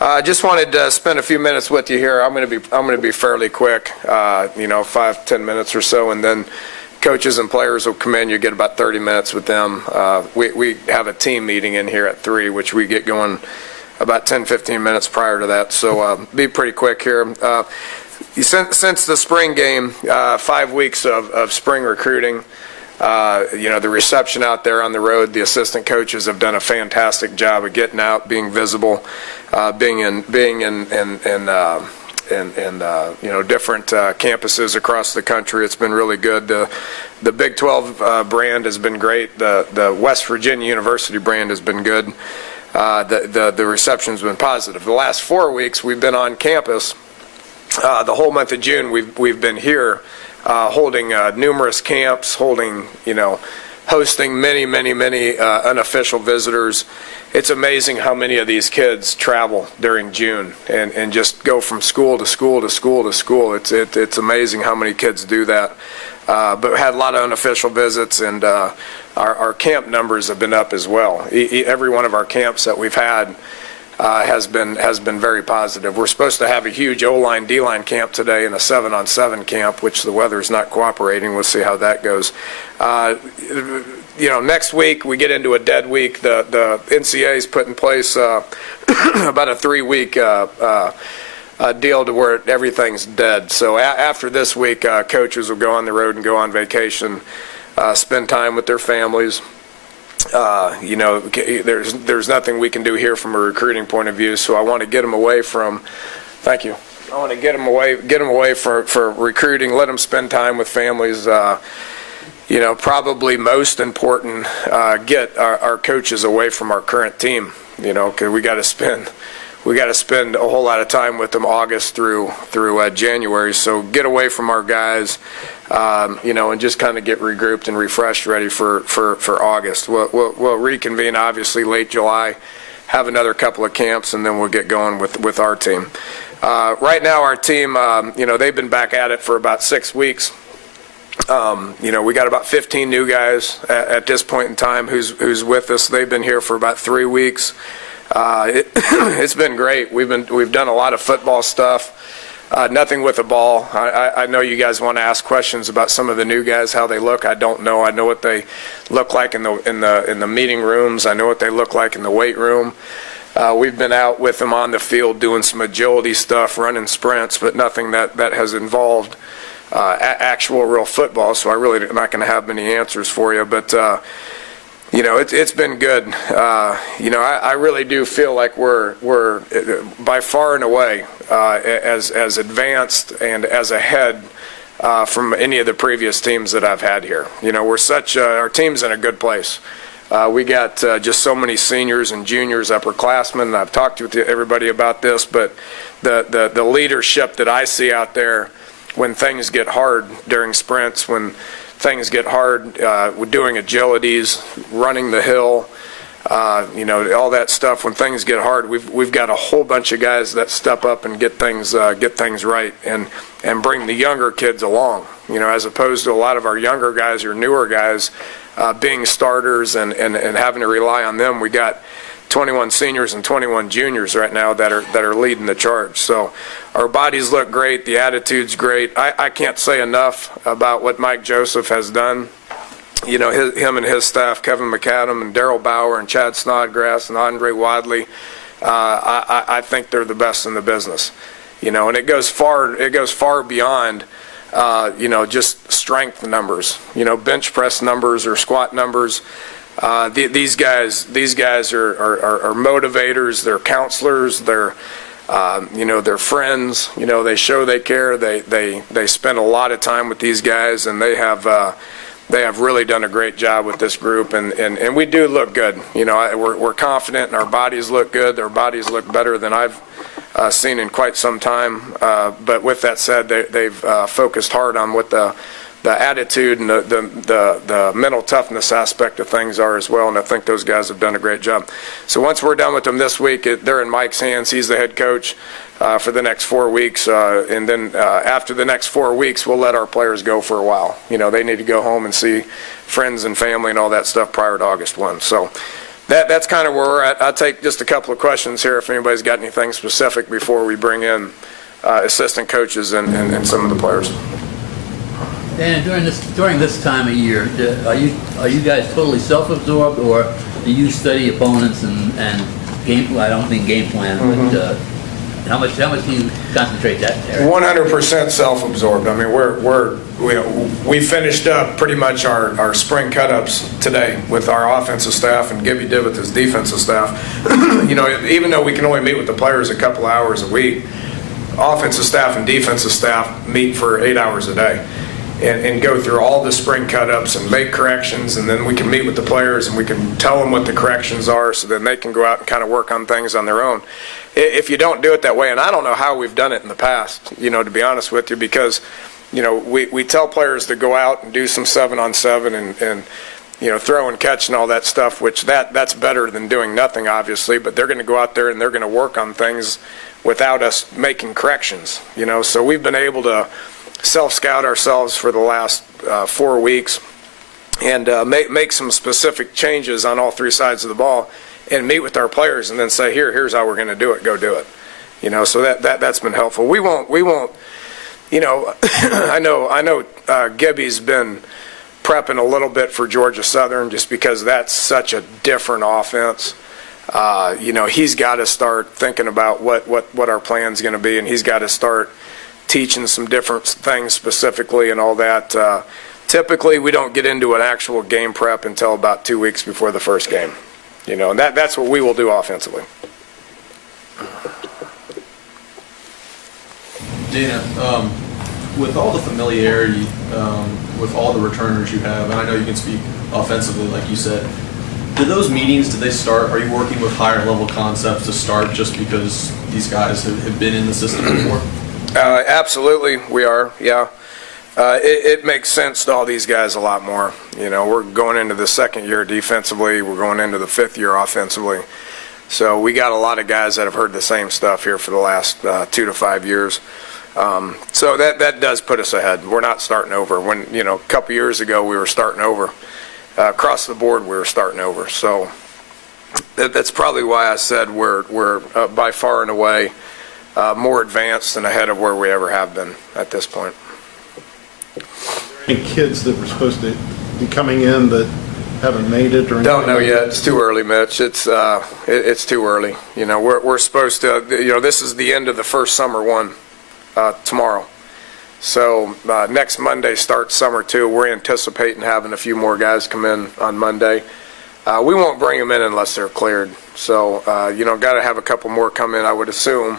I just wanted to spend a few minutes with you here. I'm going to be fairly quick, 5-10 minutes or so, and then coaches and players will come in. You get about 30 minutes with them. We have a team meeting in here at 3, which we get going about 10-15 minutes prior to that. So be pretty quick here. Since the spring game, 5 weeks of spring recruiting. The reception out there on the road, the assistant coaches have done a fantastic job of getting out, being visible, being in different campuses across the country. It's been really good. The Big 12 brand has been great. The West Virginia University brand has been good. The reception's been positive. The last 4 weeks we've been on campus. The whole month of June we've been here. Holding numerous camps, hosting many unofficial visitors. It's amazing how many of these kids travel during June and just go from school to school to school to school. It's amazing how many kids do that. But we had a lot of unofficial visits, and our camp numbers have been up as well. Every one of our camps that we've had has been very positive. We're supposed to have a huge O-line, D-line camp today and a 7-on-7 camp, which the weather's not cooperating. We'll see how that goes. Next week we get into a dead week. The NCAA's put in place about a 3-week deal to where everything's dead. So after this week, coaches will go on the road and go on vacation, spend time with their families. There's nothing we can do here from a recruiting point of view, so I want to get them away from, thank you, I want to get them away for recruiting, let them spend time with families. Probably most important, get our coaches away from our current team, because we got to spend a whole lot of time with them August through January. So get away from our guys, and just kind of get regrouped and refreshed, ready for August. We'll reconvene obviously late July, have another couple of camps, and then we'll get going with our team. Right now our team, they've been back at it for about 6 weeks. We got about 15 new guys at this point in time who's with us. They've been here for about 3 weeks. It's been great. We've done a lot of football stuff. Nothing with the ball. I know you guys want to ask questions about some of the new guys, how they look. I don't know. I know what they look like in the meeting rooms. I know what they look like in the weight room. We've been out with them on the field doing some agility stuff, running sprints, but nothing that has involved actual real football. So I really am not going to have many answers for you, but. It's been good. I really do feel like we're by far and away as advanced and as ahead from any of the previous teams that I've had here. Our team's in a good place. We got just so many seniors and juniors, upperclassmen. I've talked with everybody about this, but the leadership that I see out there when things get hard during sprints, when things get hard, with doing agilities, running the hill, all that stuff. When things get hard, we've got a whole bunch of guys that step up and get things right and bring the younger kids along. As opposed to a lot of our younger guys or newer guys being starters and having to rely on them. We got 21 seniors and 21 juniors right now that are leading the charge. So our bodies look great. The attitude's great. I can't say enough about what Mike Joseph has done. Him and his staff, Kevin McAdam and Darryl Bauer and Chad Snodgrass and Andre Wadley. I think they're the best in the business. And it goes far beyond just strength numbers. Bench press numbers or squat numbers. These guys are motivators. They're counselors. They're friends. They show they care. They spend a lot of time with these guys, and they have really done a great job with this group, and we do look good. We're confident, and our bodies look good. Their bodies look better than I've seen in quite some time. But with that said, they've focused hard on what the attitude and the mental toughness aspect of things are as well, and I think those guys have done a great job. So once we're done with them this week, they're in Mike's hands. He's the head coach for the next 4 weeks, and then after the next 4 weeks, we'll let our players go for a while. They need to go home and see friends and family and all that stuff prior to August 1. So That's kind of where we're at. I'll take just a couple of questions here if anybody's got anything specific before we bring in assistant coaches and some of the players. Dan, during this time of year, are you guys totally self-absorbed, or do you study opponents and game? Well, I don't mean game plan, but how much do you concentrate that area? 100% self-absorbed. I mean, we finished up pretty much our spring cut-ups today with our offensive staff, and Gibby did with his defensive staff. You know, even though we can only meet with the players a couple hours a week, offensive staff and defensive staff meet for 8 hours a day. And go through all the spring cut-ups and make corrections, and then we can meet with the players and we can tell them what the corrections are so then they can go out and kind of work on things on their own. If you don't do it that way, and I don't know how we've done it in the past, you know, to be honest with you, because, you know, we tell players to go out and do some 7-on-7 and you know, throw and catch and all that stuff, which that's better than doing nothing, obviously, but they're going to go out there and they're going to work on things without us making corrections, you know. So we've been able to self-scout ourselves for the last 4 weeks and make some specific changes on all three sides of the ball and meet with our players and then say, here's how we're going to do it, go do it. You know, so that's been helpful. We won't, you know, I know Gibby's been prepping a little bit for Georgia Southern just because that's such a different offense. You know, he's got to start thinking about what our plan's going to be, and he's got to start teaching some different things specifically and all that. Typically, we don't get into an actual game prep until about 2 weeks before the first game. You know, and that's what we will do offensively. Dana, with all the familiarity, with all the returners you have, and I know you can speak offensively, like you said, do those meetings, do they start, are you working with higher level concepts to start just because these guys have been in the system before? Absolutely, we are, yeah. It makes sense to all these guys a lot more. You know, we're going into the second year defensively, we're going into the 5th year offensively. So we got a lot of guys that have heard the same stuff here for the last 2 to 5 years. So that does put us ahead. We're not starting over. When, you know, a couple years ago we were starting over. Across the board we were starting over. So that's probably why I said we're by far and away more advanced and ahead of where we ever have been at this point. Any kids that were supposed to be coming in that haven't made it or anything? Don't know yet. It's too early, Mitch. It's too early. You know, we're supposed to. You know, this is the end of the first summer one tomorrow. So next Monday starts summer 2. We're anticipating having a few more guys come in on Monday. We won't bring them in unless they're cleared. So you know, got to have a couple more come in, I would assume,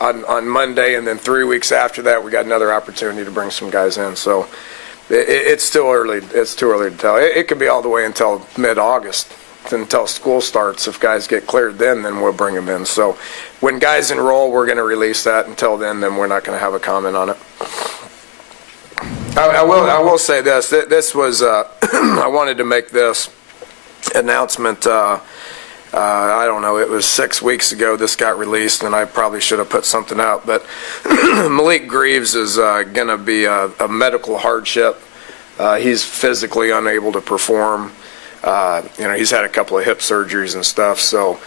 on Monday, and then 3 weeks after that we got another opportunity to bring some guys in. So it's still early. It's too early to tell. It could be all the way until mid-August, until school starts. If guys get cleared then we'll bring them in. So when guys enroll, we're going to release that. Until then we're not going to have a comment on it. I will say this. This was I wanted to make this announcement. I don't know, it was 6 weeks ago this got released, and I probably should have put something out, but Malik Greaves is going to be a medical hardship. He's physically unable to perform. You know, he's had a couple of hip surgeries and stuff, so,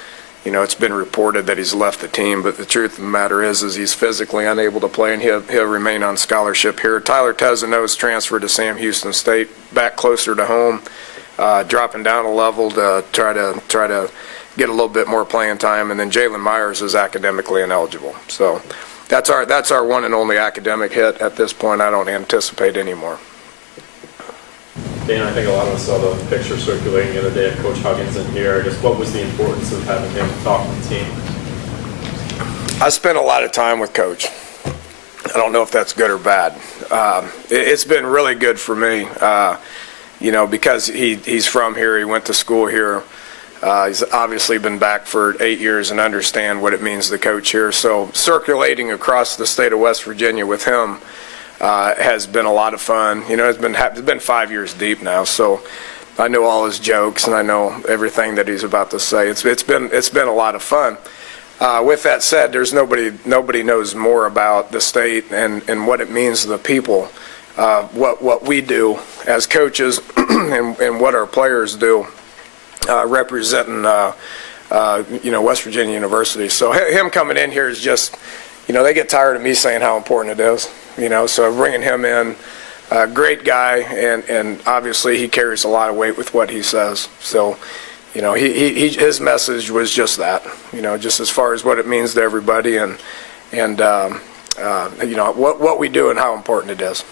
you know, it's been reported that he's left the team, but the truth of the matter is he's physically unable to play, and he'll remain on scholarship here. Tyler Tezano's transferred to Sam Houston State, back closer to home, dropping down a level to try to get a little bit more playing time, and then Jalen Myers is academically ineligible. So that's our one and only academic hit at this point. I don't anticipate any more. Dan, I think a lot of us saw the picture circulating the other day of Coach Huggins in here. Just what was the importance of having him talk to the team? I spent a lot of time with Coach. I don't know if that's good or bad. It's been really good for me, you know, because he's from here. He went to school here. He's obviously been back for 8 years and understand what it means to coach here. So circulating across the state of West Virginia with him has been a lot of fun. You know, it's been 5 years deep now, so I know all his jokes and I know everything that he's about to say. It's been a lot of fun. With that said, there's nobody knows more about the state and what it means to the people, what we do as coaches and what our players do. representing, West Virginia University. So him coming in here is just, they get tired of me saying how important it is, so bringing him in, great guy, and obviously he carries a lot of weight with what he says. So, his message was just that, just as far as what it means to everybody and what we do and how important it is.